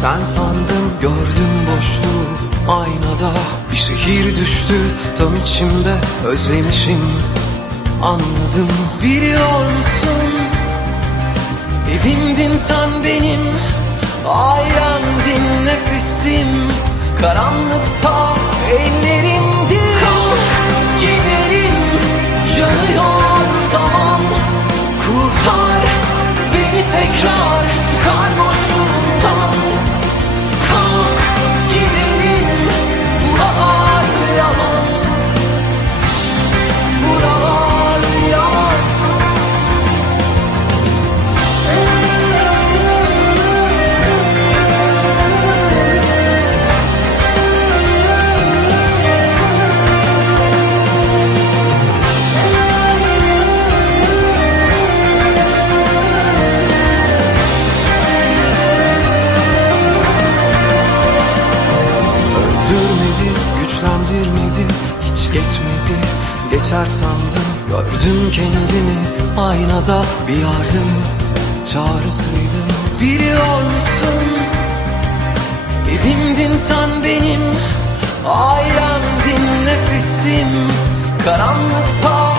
Sen sandım gördüm boşluğu Aynada bir şehir düştü. Tam içimde özlemişim Anladım biliyor musun Evimdin sen benim Ailemdin nefesim. Karanlıkta ellerimdin geçmedi. Geçer sandım, gördüm kendimi Aynada bir yardım çağrısıydım Biliyor musun, evimdin sen benim Ailemdin nefesim. Karanlıkta